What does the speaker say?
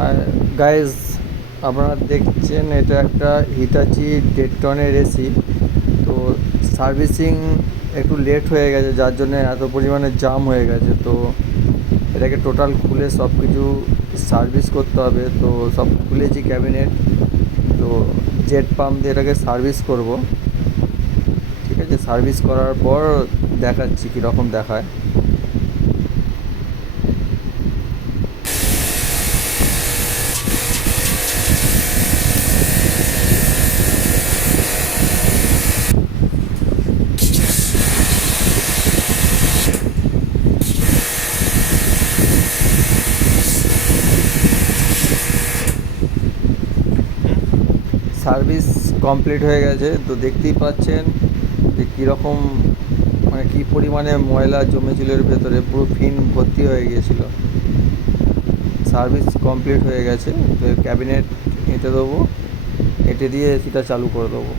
আর guys, আপনারা দেখছেন এটা একটা হিতাচি 1.5 টনের এসি। তো সার্ভিসিং একটু লেট হয়ে গেছে, যার জন্য এত পরিমাণে জাম হয়ে গেছে। তো এটাকে টোটাল খুলে সব কিছু সার্ভিস করতে হবে। তো সব খুলেছি ক্যাবিনেট। তো জেট পাম্প দিয়ে এটাকে সার্ভিস করব। ঠিক আছে, সার্ভিস করার পর দেখাচ্ছি কীরকম দেখায়। সার্ভিস কমপ্লিট হয়ে গেছে। তো দেখতেই পাচ্ছেন যে কীরকম, মানে কী পরিমাণে ময়লা জমেছিল এর ভেতরে, পুরো ফিন ভর্তি হয়ে গিয়েছিলো। সার্ভিস কমপ্লিট হয়ে গেছে। তো ক্যাবিনেট এঁটে দেবো, এঁটে দিয়ে এসিটা চালু করে দেবো।